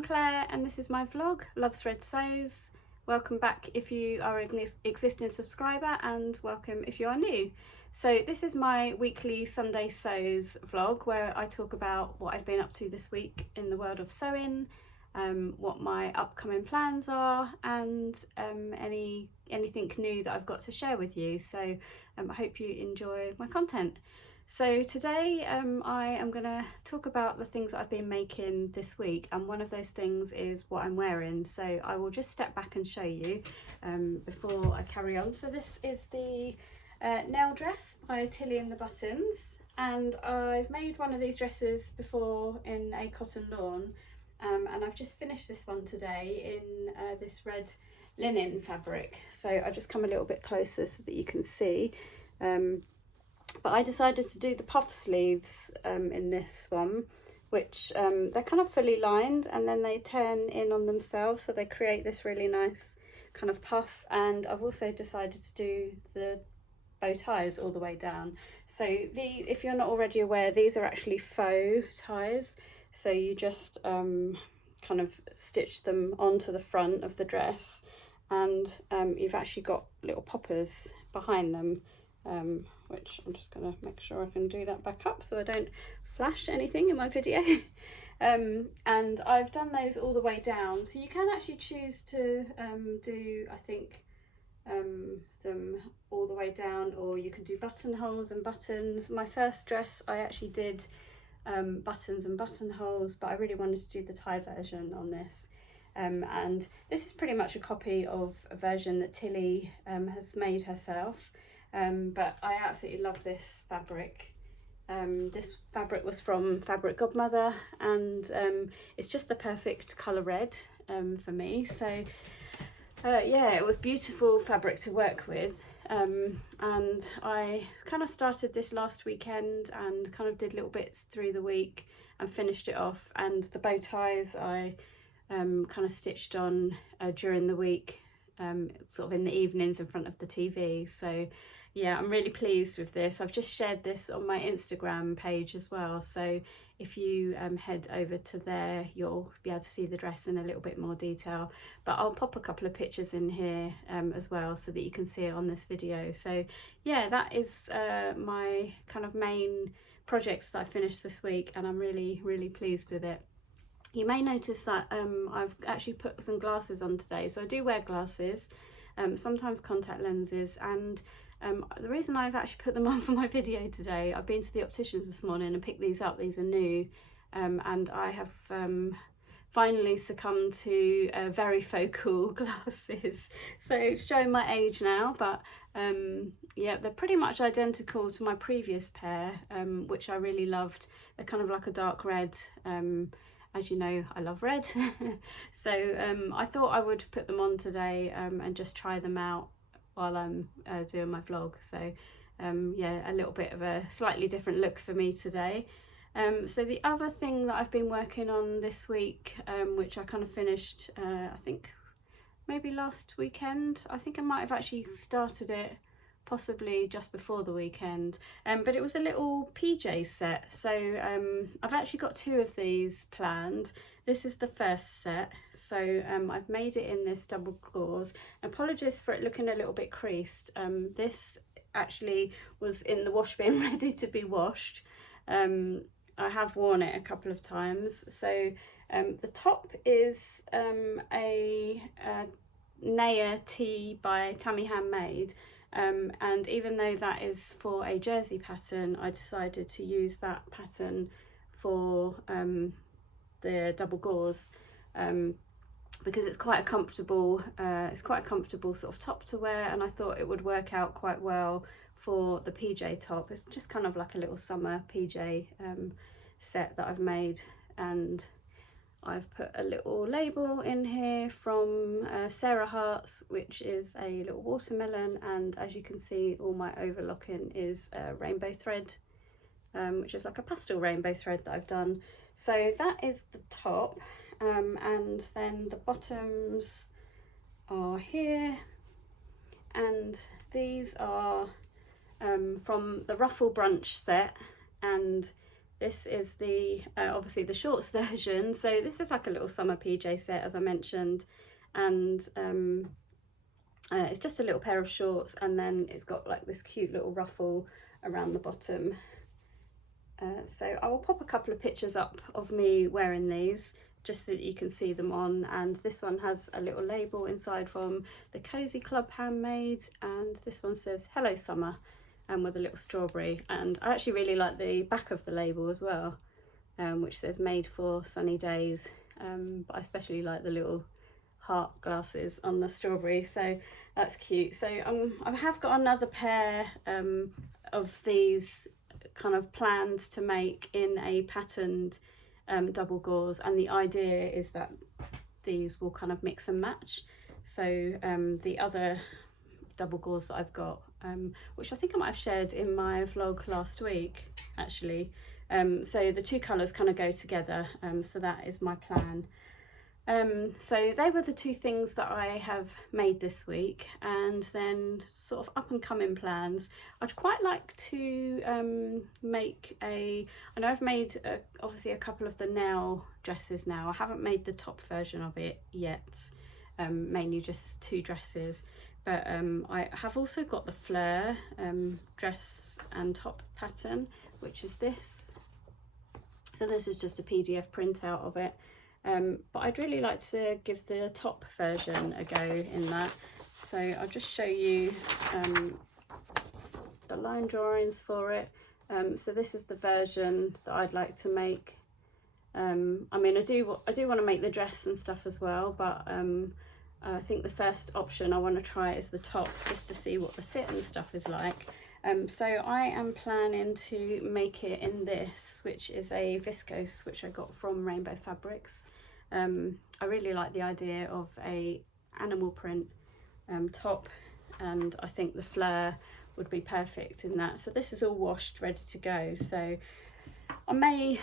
I'm Claire and this is my vlog, Loves Red Sews. Welcome back if you are an existing subscriber, and welcome if you are new. So this is my weekly Sunday Sews vlog where I talk about what I've been up to this week in the world of sewing, what my upcoming plans are, and anything new that I've got to share with you. So I hope you enjoy my content. So today I am going to talk about the things that I've been making this week, and one of those things is what I'm wearing. So I will just step back and show you before I carry on. So this is the Nell dress by Tilly and the Buttons, and I've made one of these dresses before in a cotton lawn, and I've just finished this one today in this red linen fabric. So I just come a little bit closer so that you can see. But I decided to do the puff sleeves in this one, which they're kind of fully lined and then they turn in on themselves, so they create this really nice kind of puff. And I've also decided to do the bow ties all the way down. So if you're not already aware, these are actually faux ties. So you just kind of stitch them onto the front of the dress, and you've actually got little poppers behind them. Which I'm just going to make sure I can do that back up so I don't flash anything in my video. And I've done those all the way down, so you can actually choose to do, I think, them all the way down, or you can do buttonholes and buttons. My first dress I actually did buttons and buttonholes, but I really wanted to do the tie version on this. And this is pretty much a copy of a version that Tilly has made herself. But I absolutely love this fabric. This fabric was from Fabric Godmother, and it's just the perfect colour red for me. So yeah, it was beautiful fabric to work with, and I kind of started this last weekend and kind of did little bits through the week and finished it off. And the bow ties I kind of stitched on during the week, sort of in the evenings in front of the TV. So yeah, I'm really pleased with this. I've just shared this on my Instagram page as well, so if you head over to there, you'll be able to see the dress in a little bit more detail. But I'll pop a couple of pictures in here as well so that you can see it on this video. So yeah, that is my kind of main projects that I finished this week, and I'm really pleased with it. You may notice that I've actually put some glasses on today. So I do wear glasses, sometimes contact lenses, and the reason I've actually put them on for my video today, I've been to the opticians this morning and picked these up. These are new, and I have finally succumbed to very focal glasses. So showing my age now, but yeah, they're pretty much identical to my previous pair, which I really loved. They're kind of like a dark red. As you know, I love red. So I thought I would put them on today and just try them out while I'm doing my vlog. So yeah, a little bit of a slightly different look for me today. So the other thing that I've been working on this week, which I kind of finished I think maybe last weekend. I think I might have actually started it possibly just before the weekend, but it was a little PJ set. So I've actually got two of these planned. This is the first set, so I've made it in this double gauze. Apologies for it looking a little bit creased. This actually was in the wash bin ready to be washed. I have worn it a couple of times. So the top is a Naya tee by Tammy Handmade. And even though that is for a jersey pattern, I decided to use that pattern for the double gauze, because it's quite a comfortable sort of top to wear, and I thought it would work out quite well for the PJ top. It's just kind of like a little summer PJ set that I've made, and I've put a little label in here from Sarah Hearts, which is a little watermelon, and as you can see, all my overlocking is rainbow thread, which is like a pastel rainbow thread that I've done. So that is the top, and then the bottoms are here, and these are from the Ruffle Brunch set, and This is the obviously the shorts version. So this is like a little summer PJ set, as I mentioned, and it's just a little pair of shorts, and then it's got like this cute little ruffle around the bottom. So I will pop a couple of pictures up of me wearing these just so that you can see them on, and this one has a little label inside from the Cozy Club Handmade, and this one says "Hello Summer," and with a little strawberry. And I actually really like the back of the label as well, which says "Made for Sunny Days," but I especially like the little heart glasses on the strawberry, so that's cute. So I have got another pair of these kind of planned to make in a patterned double gauze, and the idea is that these will kind of mix and match. So the other double gauze that I've got, which I think I might have shared in my vlog last week actually, so the two colours kind of go together, so that is my plan. So they were the two things that I have made this week, and then sort of up and coming plans. I'd quite like to make I know I've made obviously a couple of the Nell dresses now. I haven't made the top version of it yet, mainly just 2 dresses, but I have also got the flare dress and top pattern, which is this. So this is just a PDF printout of it. But I'd really like to give the top version a go in that. So I'll just show you the line drawings for it. So this is the version that I'd like to make. I mean, I do want to make the dress and stuff as well, but I think the first option I want to try is the top, just to see what the fit and stuff is like. So I am planning to make it in this, which is a viscose, which I got from Rainbow Fabrics. I really like the idea of a animal print top, and I think the flare would be perfect in that. So this is all washed, ready to go. So I may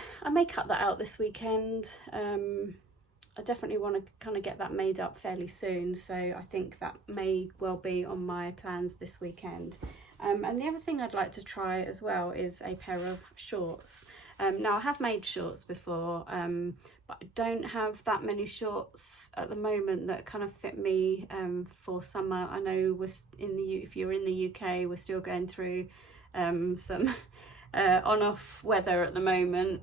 cut that out this weekend. I definitely want to kind of get that made up fairly soon, so I think that may well be on my plans this weekend. And the other thing I'd like to try as well is a pair of shorts. Now I have made shorts before, but I don't have that many shorts at the moment that kind of fit me for summer. I know if you're in the UK, we're still going through some on-off weather at the moment,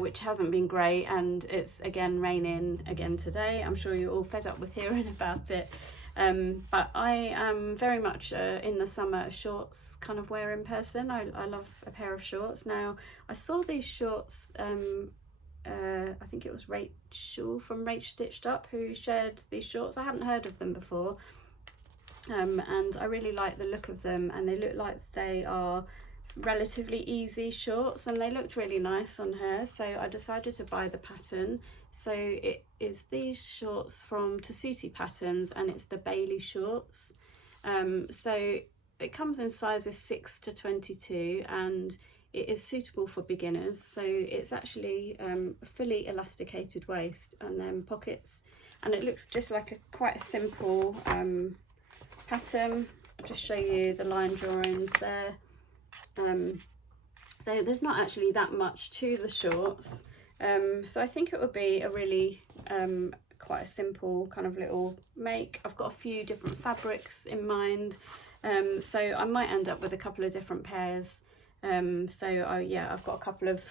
which hasn't been great, and it's again raining again today. I'm sure you're all fed up with hearing about it. But I am very much in the summer shorts kind of wearing person. I love a pair of shorts. Now I saw these shorts, I think it was Rachel from Rach Stitched Up who shared these shorts. I hadn't heard of them before, and I really like the look of them, and they look like they are relatively easy shorts, and they looked really nice on her, so I decided to buy the pattern. So it is these shorts from Tessuti Patterns, and it's the Bailey shorts. So it comes in sizes 6 to 22, and it is suitable for beginners. So it's actually a fully elasticated waist, and then pockets, and it looks just like quite a simple pattern. I'll just show you the line drawings there. So there's not actually that much to the shorts, so I think it would be a really quite a simple kind of little make. I've got a few different fabrics in mind, so I might end up with a couple of different pairs. Yeah, I've got a couple of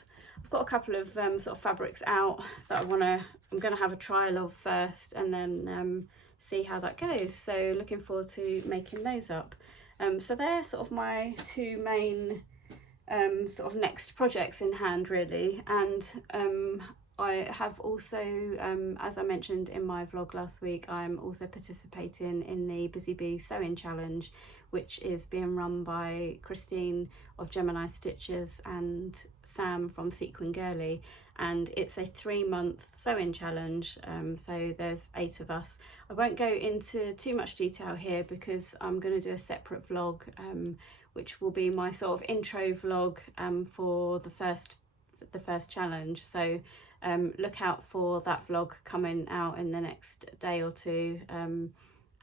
sort of fabrics out that I'm gonna have a trial of first, and then see how that goes. So looking forward to making those up. So they're sort of my 2 main sort of next projects in hand, really. And I have also, as I mentioned in my vlog last week, I'm also participating in the Busy Bee Sewing Challenge, which is being run by Christine of Gemini Stitches and Sam from Sequin Girly, and it's a 3-month sewing challenge. So there's 8 of us. I won't go into too much detail here because I'm going to do a separate vlog, which will be my sort of intro vlog for the first challenge. So look out for that vlog coming out in the next day or two,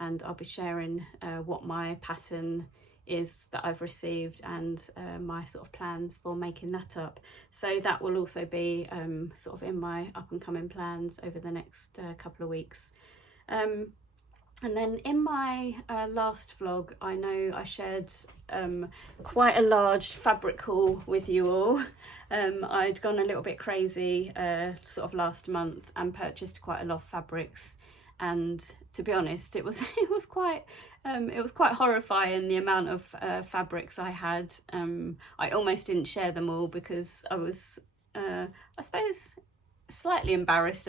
and I'll be sharing what my pattern is that I've received, and my sort of plans for making that up. So that will also be sort of in my up and coming plans over the next couple of weeks. And then in my last vlog, I know I shared quite a large fabric haul with you all. I'd gone a little bit crazy sort of last month and purchased quite a lot of fabrics, and to be honest, it was quite horrifying, the amount of fabrics I had. I almost didn't share them all because I was I suppose slightly embarrassed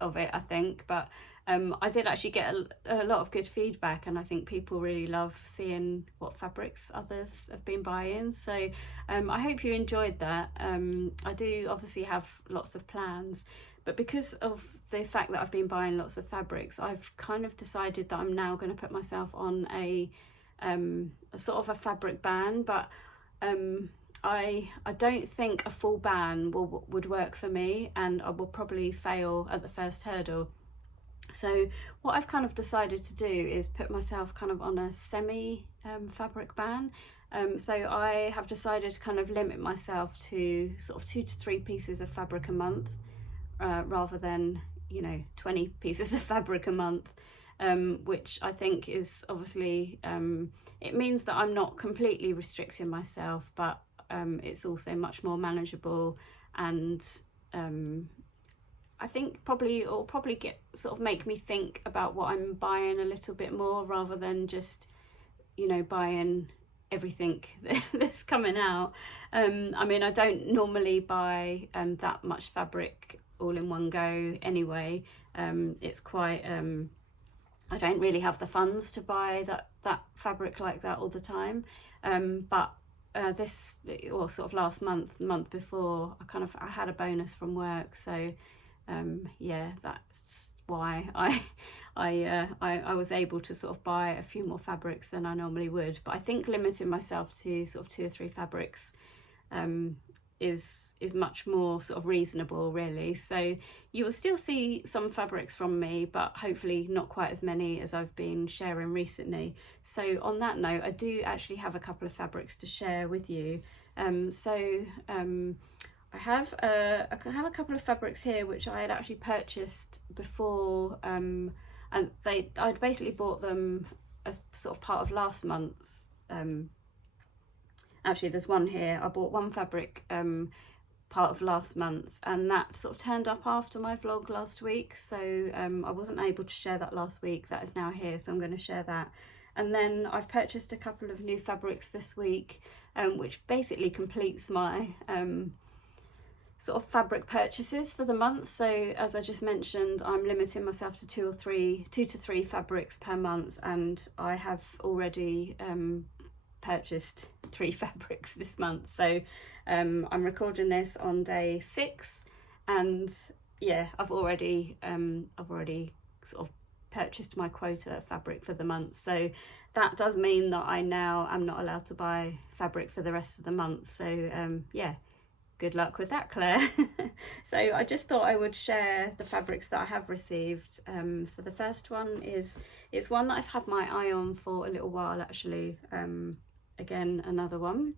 of it, I think, but I did actually get a lot of good feedback, and I think people really love seeing what fabrics others have been buying. So I hope you enjoyed that. I do obviously have lots of plans, but because of the fact that I've been buying lots of fabrics, I've kind of decided that I'm now going to put myself on a sort of a fabric ban, but I don't think a full ban would work for me, and I will probably fail at the first hurdle. So what I've kind of decided to do is put myself kind of on a semi fabric ban. So I have decided to kind of limit myself to sort of 2 to 3 pieces of fabric a month, rather than 20 pieces of fabric a month, which I think is obviously it means that I'm not completely restricting myself, but it's also much more manageable, and I think it'll probably make me think about what I'm buying a little bit more, rather than just buying everything that's coming out. I mean, I don't normally buy that much fabric all in one go anyway. It's quite I don't really have the funds to buy that fabric like that all the time, but this, or sort of last month before, I had a bonus from work, so yeah, that's why I was able to sort of buy a few more fabrics than I normally would. But I think limiting myself to sort of 2 or 3 fabrics is much more sort of reasonable, really. So you will still see some fabrics from me, but hopefully not quite as many as I've been sharing recently. So on that note, I do actually have a couple of fabrics to share with you. I have a couple of fabrics here which I had actually purchased before, and I'd basically bought them as sort of part of last month's. Actually, there's one here. I bought one fabric part of last month's, and that sort of turned up after my vlog last week, so I wasn't able to share that last week. That is now here, so I'm going to share that. And then I've purchased a couple of new fabrics this week, which basically completes my sort of fabric purchases for the month. So as I just mentioned, I'm limiting myself to 2 to 3 fabrics per month, and I have already purchased 3 fabrics this month. So I'm recording this on day 6, and yeah, I've already sort of purchased my quota of fabric for the month. So that does mean that I now am not allowed to buy fabric for the rest of the month. So yeah, good luck with that, Claire. So I just thought I would share the fabrics that I have received. So the first one it's one that I've had my eye on for a little while, actually. Again, another one.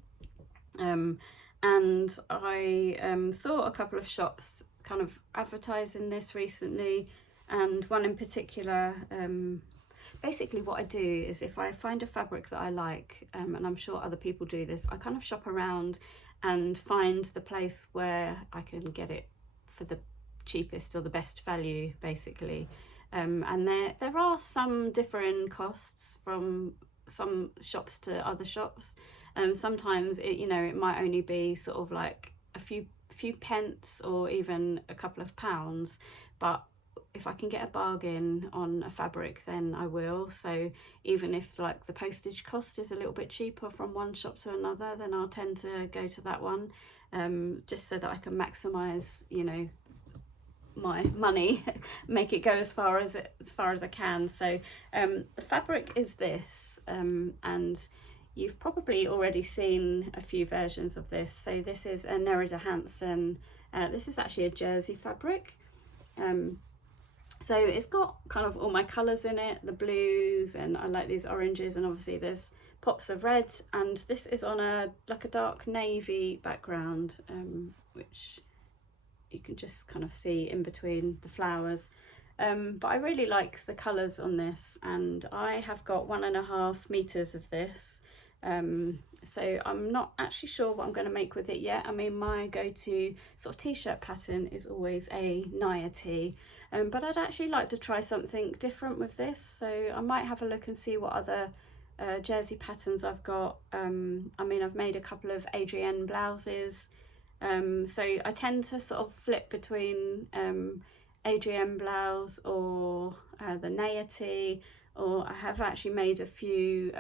And I saw a couple of shops kind of advertising this recently, and one in particular. Basically what I do is, if I find a fabric that I like, and I'm sure other people do this, I kind of shop around and find the place where I can get it for the cheapest or the best value, basically. And there are some differing costs from some shops to other shops. Sometimes it might only be sort of like a few pence or even a couple of pounds, but if I can get a bargain on a fabric, then I will. So even if like the postage cost is a little bit cheaper from one shop to another, then I'll tend to go to that one, just so that I can maximise my money, make it go as far as I can. So the fabric is this, and you've probably already seen a few versions of this. So this is a Nerida Hansen. This is actually a jersey fabric. So it's got kind of all my colours in it, the blues, and I like these oranges, and obviously there's pops of red, and this is on a like a dark navy background, which you can just kind of see in between the flowers. But I really like the colours on this, and I have got 1.5 meters of this. So I'm not actually sure what I'm going to make with it yet. I mean, my go-to sort of t-shirt pattern is always a Naya tee, but I'd actually like to try something different with this. So I might have a look and see what other jersey patterns I've got. I mean, I've made a couple of Adrienne blouses. So I tend to sort of flip between Adrienne blouse or the Naya tee, or I have actually made a few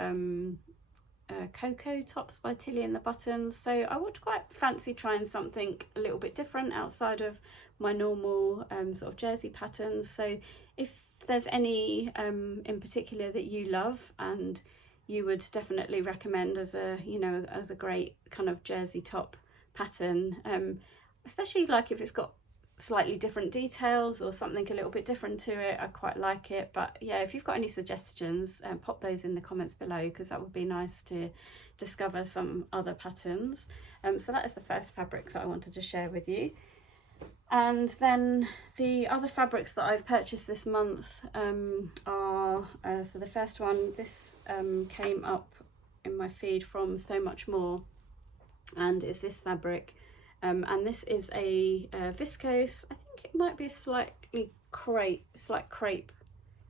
Cocoa tops by Tilly and the Buttons. So I would quite fancy trying something a little bit different outside of my normal sort of jersey patterns. So if there's any in particular that you love and you would definitely recommend as a, you know, as a great kind of jersey top pattern, especially like if it's got slightly different details or something a little bit different to it, I quite like it. But yeah, if you've got any suggestions, pop those in the comments below, because that would be nice to discover some other patterns. So that is the first fabric that I wanted to share with you. And then the other fabrics that I've purchased this month are, so the first one, this came up in my feed from So Much More, and is this fabric. And this is a viscose. I think it might be a slight crepe.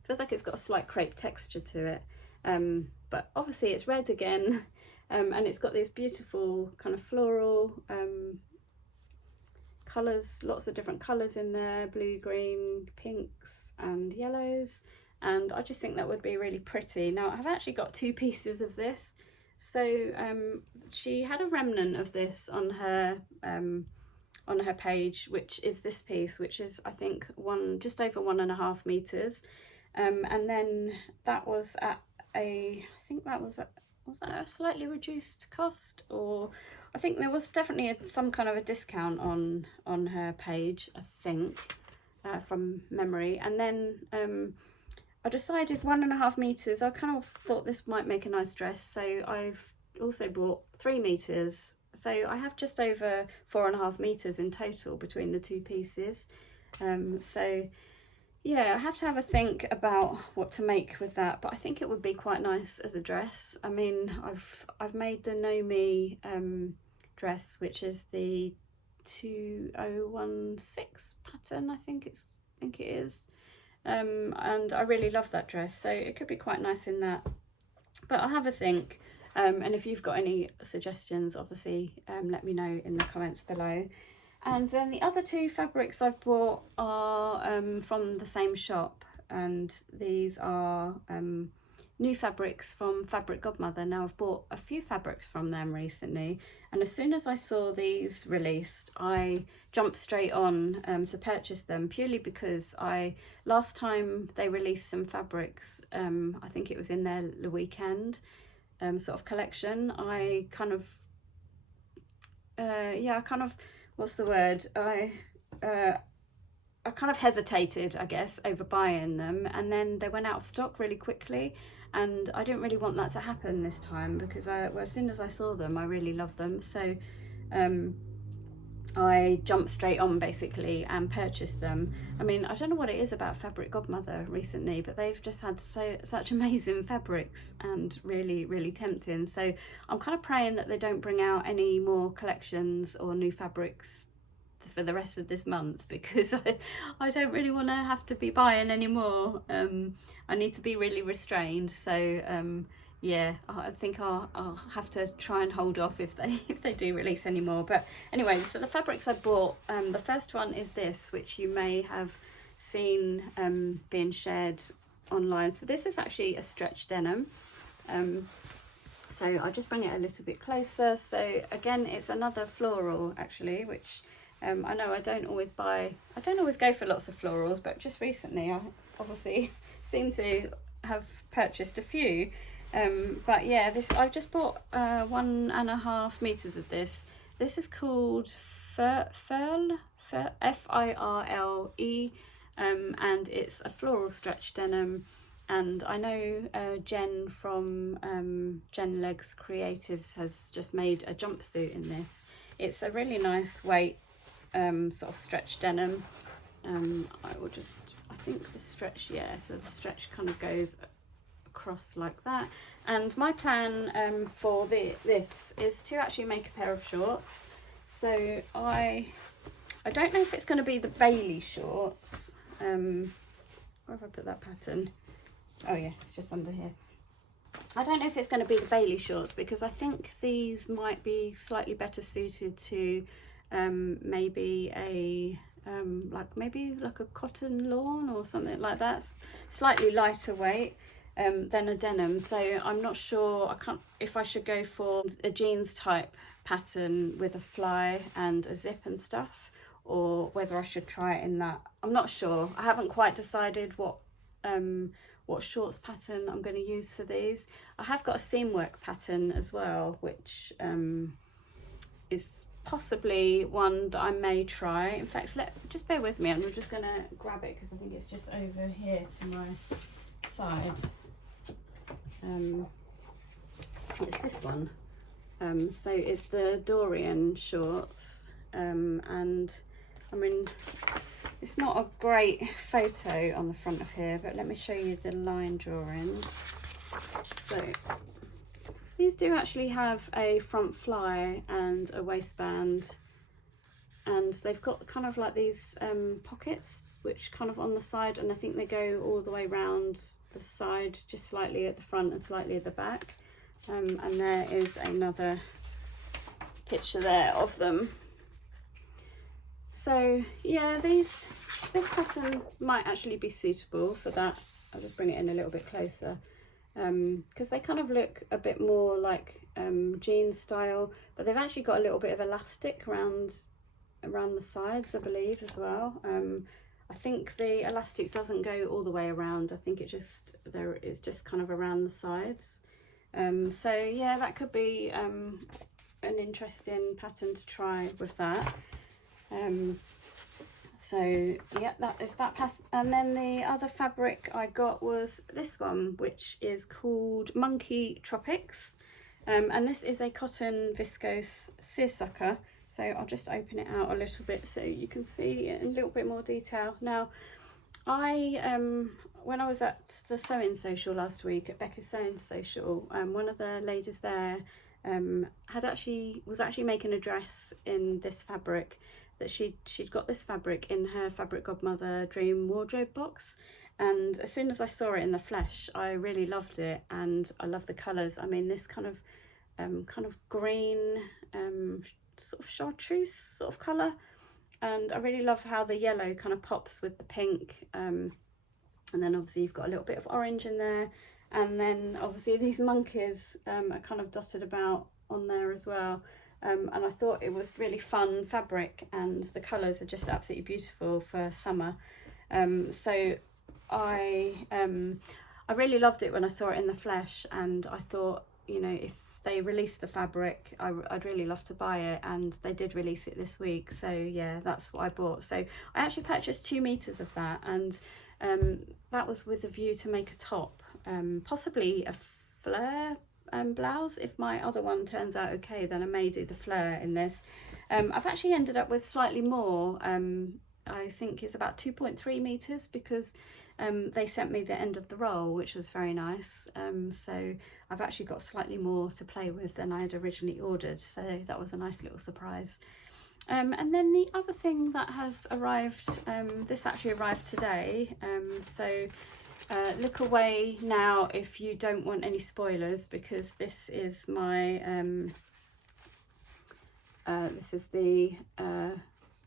Feels like it's got a slight crepe texture to it. But obviously it's red again, and it's got these beautiful kind of floral colours, lots of different colours in there, blue, green, pinks and yellows. And I just think that would be really pretty. Now I've actually got 2 pieces of this. So she had a remnant of this on her page, which is this piece, which is I think just over 1.5 meters, and then that was at I think that was that a slightly reduced cost, or I think there was definitely some kind of a discount on her page, I think, from memory. And then I decided 1.5 meters, I kind of thought this might make a nice dress, so I've also bought 3 meters. So I have just over 4.5 meters in total between the 2 pieces. So yeah, I have to have a think about what to make with that, but I think it would be quite nice as a dress. I mean, I've made the Nomi dress, which is the 2016 pattern, I think it is. And I really love that dress, so it could be quite nice in that. But I'll have a think, and if you've got any suggestions, obviously let me know in the comments below. And then the other 2 fabrics I've bought are from the same shop, and these are new fabrics from Fabric Godmother. Now I've bought a few fabrics from them recently, and as soon as I saw these released, I jumped straight on to purchase them, purely because last time they released some fabrics, I think it was in their Le Weekend sort of collection, I kind of what's the word, I kind of hesitated, I guess, over buying them, and then they went out of stock really quickly, and I didn't really want that to happen this time, because as soon as I saw them, I really loved them. So I jumped straight on basically and purchased them. I mean, I don't know what it is about Fabric Godmother recently, but they've just had such amazing fabrics and really, really tempting. So I'm kind of praying that they don't bring out any more collections or new fabrics for the rest of this month, because I don't really want to have to be buying any more. I need to be really restrained. So yeah, I think I'll have to try and hold off if they do release any more. But anyway, so the fabrics I bought, the first one is this, which you may have seen being shared online. So this is actually a stretch denim. So I'll just bring it a little bit closer. So again, it's another floral actually, which I know I don't always go for lots of florals, but just recently I obviously seem to have purchased a few. But yeah, I've just bought 1.5 meters of this. This is called Firle, F-I-R-L-E, and it's a floral stretch denim. and I know Jen from Jen Legs Creatives has just made a jumpsuit in this. It's a really nice weight sort of stretch denim. I think the stretch, yeah, so the stretch kind of goes across like that. And my plan for this is to actually make a pair of shorts. So I don't know if it's going to be the Bailey shorts. Where have I put that pattern? Oh yeah, it's just under here. I don't know if it's going to be the Bailey shorts, because I think these might be slightly better suited to maybe a maybe like a cotton lawn or something like that, slightly lighter weight than a denim. So I'm not sure if I should go for a jeans type pattern with a fly and a zip and stuff, or whether I should try it in that. I'm not sure. I haven't quite decided what shorts pattern I'm going to use for these. I have got a seam work pattern as well, which is possibly one that I may try. In fact, just bear with me. I'm just going to grab it because I think it's just over here to my side. It's this one. So it's the Dorian shorts, and I mean, it's not a great photo on the front of here, but let me show you the line drawings. So these do actually have a front fly and a waistband, and they've got kind of like these pockets which kind of on the side, and I think they go all the way around the side, just slightly at the front and slightly at the back. And there is another picture there of them. So yeah, this pattern might actually be suitable for that. I'll just bring it in a little bit closer, because they kind of look a bit more like jeans style, but they've actually got a little bit of elastic around the sides, I believe, as well. I think the elastic doesn't go all the way around. I think it's just kind of around the sides. So yeah, that could be an interesting pattern to try with that. So yeah, that is that pattern. And then the other fabric I got was this one, which is called Monkey Tropics, and this is a cotton viscose seersucker. So I'll just open it out a little bit so you can see it in a little bit more detail. Now, when I was at the sewing social last week, at Becca's Sewing Social, one of the ladies there was actually making a dress in this fabric. That she'd got this fabric in her Fabric Godmother Dream wardrobe box, and as soon as I saw it in the flesh, I really loved it, and I love the colours. I mean, this kind of green, sort of chartreuse sort of colour, and I really love how the yellow kind of pops with the pink, and then obviously you've got a little bit of orange in there, and then obviously these monkeys are kind of dotted about on there as well. And I thought it was really fun fabric, and the colours are just absolutely beautiful for summer. So I really loved it when I saw it in the flesh, and I thought, you know, if they released the fabric, I'd really love to buy it, and they did release it this week. So yeah, that's what I bought. So I actually purchased 2 meters of that, and that was with a view to make a top, possibly a flare blouse. If my other one turns out okay, then I may do the flare in this. I've actually ended up with slightly more. I think it's about 2.3 meters, because they sent me the end of the roll, which was very nice. So I've actually got slightly more to play with than I had originally ordered, so that was a nice little surprise. And then the other thing that has arrived, this actually arrived today, so look away now if you don't want any spoilers, because this is my this is the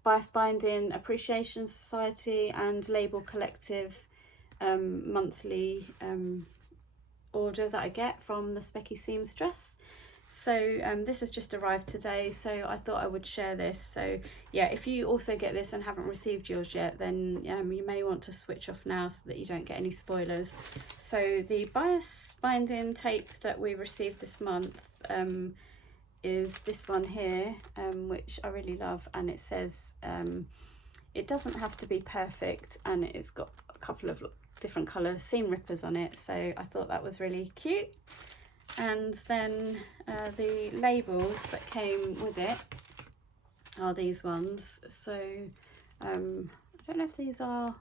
Bias Binding Appreciation Society and Label Collective monthly order that I get from the Specky Seamstress. So this has just arrived today, so I thought I would share this. So yeah, if you also get this and haven't received yours yet, then you may want to switch off now so that you don't get any spoilers. So the bias binding tape that we received this month is this one here, which I really love, and it says it doesn't have to be perfect, and it's got a couple of different colour seam rippers on it, so I thought that was really cute. And then the labels that came with it are these ones. So I don't know if these are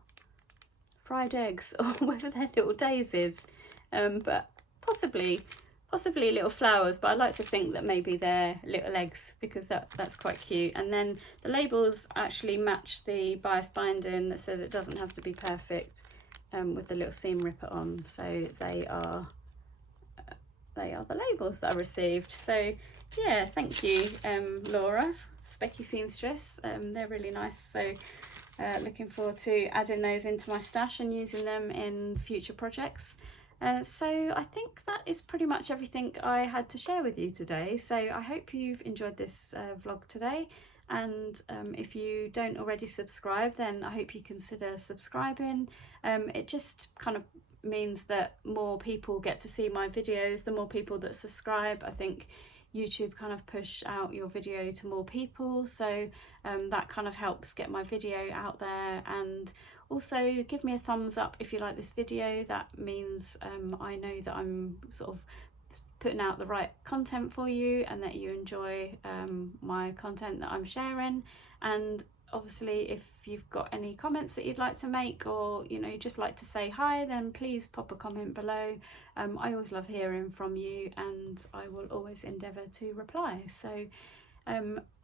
fried eggs or whether they're little daisies, but possibly little flowers, but I like to think that maybe they're little eggs, because that's quite cute. And then the labels actually match the bias binding that says it doesn't have to be perfect, with the little seam ripper on. So they are the labels that I received. So yeah, thank you, Laura, Specky Seamstress. They're really nice. So looking forward to adding those into my stash and using them in future projects. So I think that is pretty much everything I had to share with you today. So I hope you've enjoyed this vlog today, and if you don't already subscribe, then I hope you consider subscribing. It just kind of means that more people get to see my videos. The more people that subscribe, I think YouTube kind of push out your video to more people, so that kind of helps get my video out there. And also give me a thumbs up if you like this video. That means I know that I'm sort of putting out the right content for you, and that you enjoy my content that I'm sharing. And obviously, if you've got any comments that you'd like to make, or just like to say hi, then please pop a comment below. I always love hearing from you, and I will always endeavour to reply. So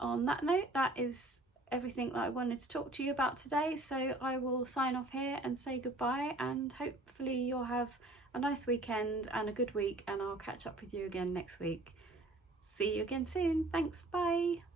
on that note, that is everything that I wanted to talk to you about today. So I will sign off here and say goodbye, and hopefully you'll have a nice weekend and a good week, and I'll catch up with you again next week. See you again soon. Thanks, bye.